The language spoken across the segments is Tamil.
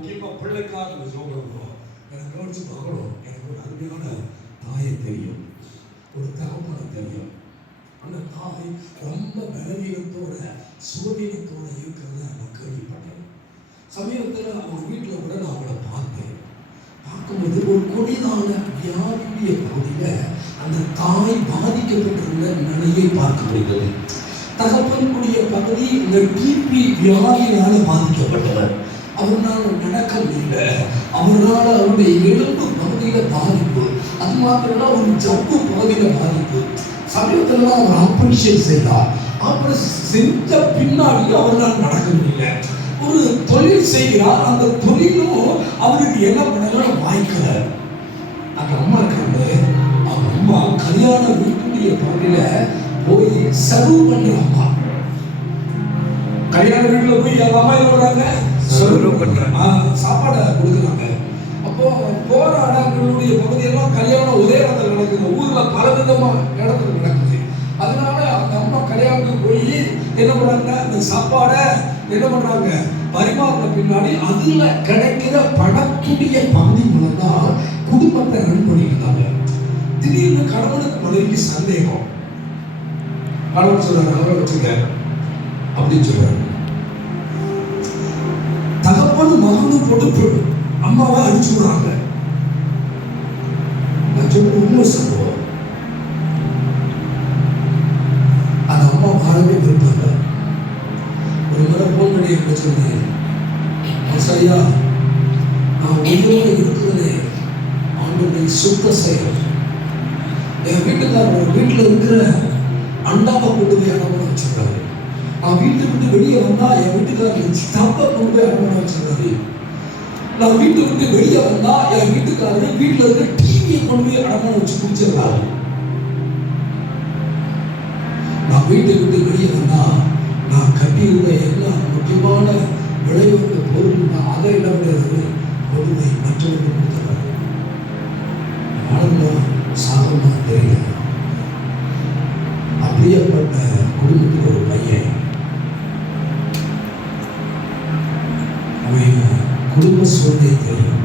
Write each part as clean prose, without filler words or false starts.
முக்கியமாக பிள்ளைக்காக சொல்கிறோம். எனக்கு கவனிச்சு பார்க்கணும். எனக்கு ஒரு அருமையான தாயை தெரியும், ஒரு தகப்பனை தெரியும். அந்த தாய் ரொம்ப பலவீனத்தோட சுகவீனத்தோட இருக்கிறத நான் கேள்விப்பட்டேன். சமீபத்தில் அவங்க வீட்டில் கூட நான் அவங்கள பார்த்தேன். பார்க்கும்போது ஒரு கொடிதான வியாதியுடைய பகுதியில் அந்த தாய் பாதிக்கப்பட்டிருந்த நிலையை பார்க்க முடிந்தது. தகப்பனுடைய பகுதி இந்த டிபி வியாதியினால பாதிக்கப்பட்டவர். அவரால் நடக்க முடியல, அவரால் அவருடைய எலும்பு பகுதியில் பாதிப்பு, அது மாத்திரம் ஒரு ஜப்பு பகுதியில் பாதிப்பு. சமீபத்தில் அவர் ஆபரேஷன் செய்தார். ஆபரேஷன் செஞ்ச பின்னாடி அவரால் நடக்க முடியல. ஒரு தொழில் செய்கிறார், அந்த தொழிலும் அவருக்கு என்ன பண்ணலாம் வாய்க்கல. அந்த அம்மா இருக்காங்க, அவங்க அம்மா கல்யாண வீட்டுடைய பகுதியில போய் சர்வ் பண்றாங்க. கல்யாண வீட்டுல போய் அந்த அம்மா என்ன பண்றாங்க, சர்வ் பண்றாங்க, சாப்பாடை கொடுக்குறாங்க. அப்போ போற இடங்களுடைய பகுதியெல்லாம் கல்யாணம் ஒரே இடத்துல நடக்குது, ஊர்ல பல விதமா இடத்துல நடக்குது. அதனால அந்த அம்மா கல்யாணத்துக்கு போய் என்ன பண்றாங்க, அந்த சாப்பாடை என்ன பண்றாங்க பரிமாறின பின்னாடி அதுல கிடைக்கிற பணத்துடைய பகுதி மூலம்தான் குடும்பத்தை ரன் பண்ணிக்கிறாங்க. திடீர்னு கணவனுக்கு மனைவிக்கு சந்தேகம். கணவன் சொல்றாரு, அவரை வச்சுக்க அப்படின்னு சொல்றாரு. தகப்பனும் மகனும் பொறுப்பு அம்மாவை அடிச்சு விடுறாங்க. நான் சொல்ற உண்மை சம்பவம். அந்த அம்மா வாழவே விருப்பாங்க. ஒரு முறை போன் பண்ணி என்ன சொன்னேன், ஐயா நான் உயிரோடு இருக்கிறதே ஆண்டவரை சுத்த செயல். என் வீட்டுக்காரர் வீட்டில் இருக்கிற அண்டாவை கொண்டு போய் அடமான வச்சிருக்காரு. நான் வீட்டை விட்டு வெளியே வந்தா என் வீட்டுக்காரர் ஸ்டப்பை கொண்டு போய் அடமான வச்சிருக்காரு. நான் வீட்டை விட்டு வெளியே வந்தா என் வீட்டுக்காரர் வீட்டில் இருக்கிற டிவியை கொண்டு போய் அடமான வச்சு குடிச்சிருக்காரு. நான் வீட்டை விட்டு வெளியே வந்தா நான் கட்டியிருந்த எல்லா முக்கியமான விளைவுக்கு பொருள் அதை என்ன முடியாது கொண்டு போய் மற்றவர்கள் கொடுத்துறாரு. வாழ்ந்தா சாகமா தெரியல. அப்படியேப்பட்ட குடும்பத்தில் ஒரு பையன், அவன் குடும்ப சூழ்நிலை தெரியும்.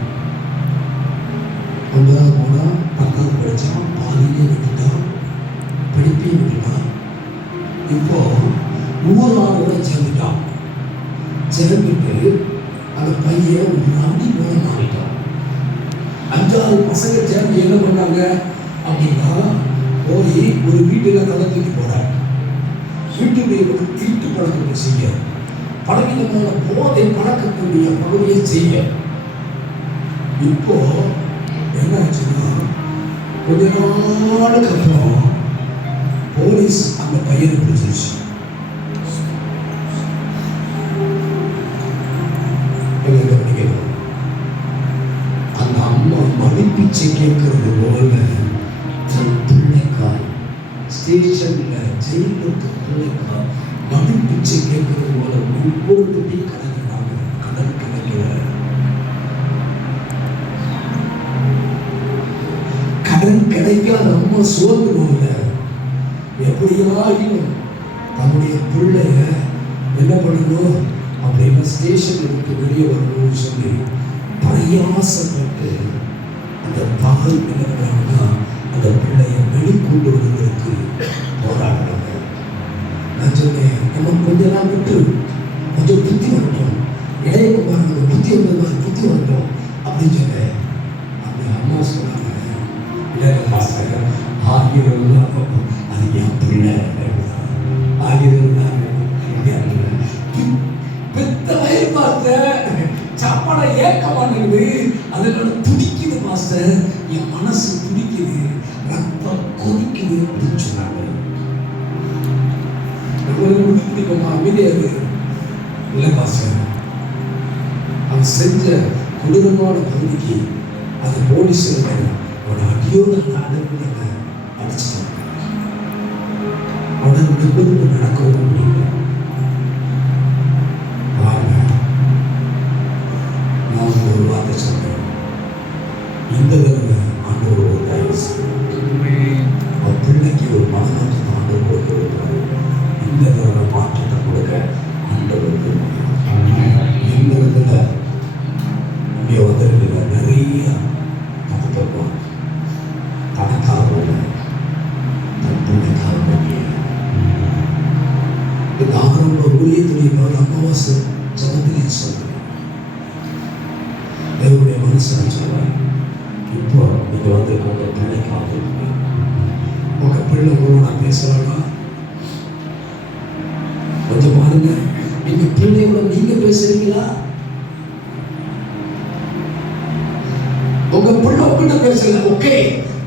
9வது போனா 10வது படிச்சான், பாதியிலே விட்டுட்டான், படிப்பையும் விட்டுட்டான். இப்போ 100 ஆளோட சேர்ந்துட்டான். சேர்ந்துட்டு அந்த பையன் ஒரு நாடி மூலம் மாறிட்டான். 5-6 பசங்க சேர்ந்து என்ன பண்ணாங்க அப்படின்னா, போய் ஒரு வீட்டில் கதை தூக்கி போறாங்க. வீட்டுடைய ஒரு திருட்டு பழக்கத்தை செய்ய, பலவிதமான போதை பழக்கக்கூடிய பகுதியை செய்ய. இப்போ என்ன ஆச்சுன்னா, கொஞ்ச நாளுக்கு அப்புறம் போலீஸ் அந்த பையனை பிடிச்சிருச்சு. அந்த அம்மா மடிப்பிச்சை கேட்கறது போல தன் பிள்ளைக்காய் ஸ்டேஷன்ல ஜெயிலுக்கு பிள்ளைக்காய் மடிப்பிச்சை கேட்கறது போல ஒவ்வொரு துணி கணக்கினாங்க. கடன் கிடைக்கல, கடன் கிடைக்காத அம்மா சோர்ந்து போகல. எப்படியாயும் தன்னுடைய பிள்ளைய என்ன பண்ணணும் அப்படின்னு ஸ்டேஷன் விட்டு வெளியே வரணும்னு சொல்லி பிரயாசப்பட்டு அந்த பகல் நிலவரம்னா அந்த பிள்ளைய வெளிக்கொண்டு வருவதற்கு போராடுறாங்க. நான் சொன்னேன், நம்ம கொஞ்ச நாள் விட்டு கொஞ்சம் புத்தி வரட்டும், இளைய குமாரனுக்கு புத்தி வந்தது, புத்தி வரட்டும் அப்படின்னு சொன்னேன். அந்த அம்மா சொன்னாங்க, பாஸ்டர் ஆகியோர் அது என் பிள்ளை ஆகியோர் பெத்த வயிறு மாஸ்டர், சாப்பாடை ஏற்க மாட்டேங்குது, அதனால துடிக்குது மாஸ்டர், என் மனசு துடிக்குது, ரத்தம் கொதிக்குது அப்படின்னு சொன்னாங்க. பிடிக்குமா அமைதியாது இல்லை மாஸ்டர், அவன் செஞ்ச கொடூரமான பகுதிக்கு அது போலீஸ் அவனை அடியோடு அந்த அடங்குல அடிச்சுட்டாங்க. அவனை நிபுணர் நடக்கவும் முடியல. நான் ஒரு வார்த்தை சொல்றேன், இந்த தடவை ஆண்டவர் ஒரு தயவு அவன் பிள்ளைக்கு ஒரு மனமாற்றத்தை ஆண்டவர் கொடுக்கிறார். இந்த தடவை மாற்றத்தை கொடுக்க ஆண்டவர் இந்த இடத்துல என்னுடைய மனுஷன் சொல்லுவேன், இப்போ நீங்க வந்திருக்க உங்க பிள்ளைக்காக, உங்க பிள்ளை கூட நான் பேசுறாங்களா? கொஞ்சம் பாருங்க, நீங்க பிள்ளையோட நீங்க பேசுறீங்களா? உங்க பிள்ளை உங்ககிட்ட பேசல, ஓகே,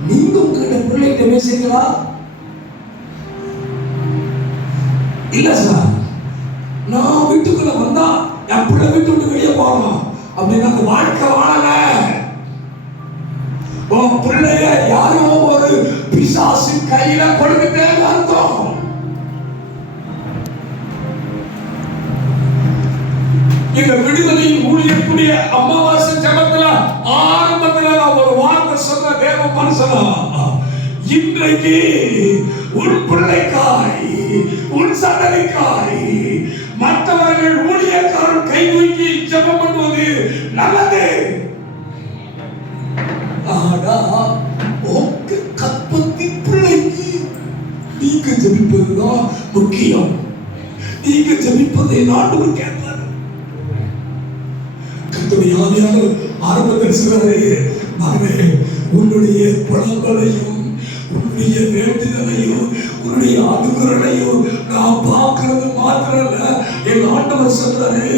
நீங்க உங்ககிட்ட பிள்ளைகிட்ட பேசுறீங்களா? இல்ல சார், நான் வீட்டுக்குள்ள வந்தா என் பிள்ளை வீட்டு விட்டு வெளியே போகணும் அப்படின்னு அந்த வாழ்க்கை வாழல. உன் பிள்ளைய யாரோ ஒரு பிசாசு கையில கொடுத்துட்டேன்னு அர்த்தம். இந்த விடுதலையின் ஊழியக்கூடிய அமாவாசை ஜபத்துல ஆரம்பத்துல நான் ஒரு வார்த்தை சொன்ன தேவ மனுஷனா, இன்றைக்கு உன் பிள்ளைக்காய், உன் சந்ததிக்காய் மற்றவர்கள் ஊழியக்காரன் கை தூக்கி ஜெபம் பண்ணுவது நல்லது. ஆனா உங்க கற்பத்தின் பிள்ளைக்கு நீங்க ஜெபிப்பதுதான் முக்கியம். நீங்க ஜெபிப்பதை ஆண்டவர் கேட்பார். கர்த்தருடைய ஆவியானவர் ஆரம்பத்தில் சொல்றாரு, மகனே, உன்னுடைய பணங்களையும் உன்னுடைய வேண்டுதலையும் உன்னுடைய அனுகரணையும் நான் பார்க்கிறது மாத்திரம் இல்ல, என் ஆண்டவர் சொல்றாரு,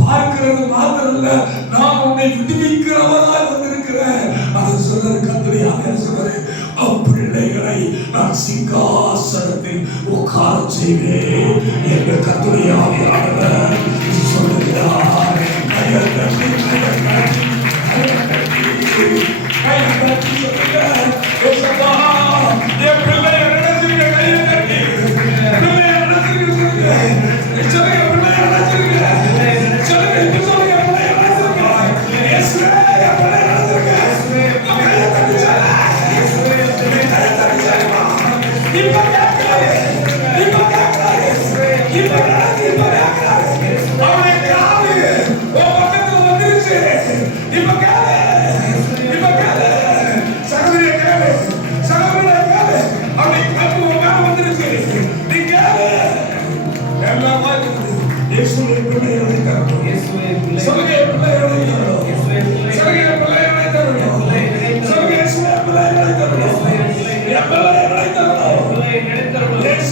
பார்க்கிறது மாத்திரம் இல்ல, நான் உன்னை விடுவிக்கிறவராய் வந்திருக்கிறேன். அதை சொல்றாரு கர்த்தருடைய ஆவியானவர் சொல்றாரு, அப்பிள்ளைகளை நான் சிங்காசனத்தில் உட்கார செய்வேன் என்று கர்த்தருடைய ஆவியானவர் சொல்லுகிறார். Yes,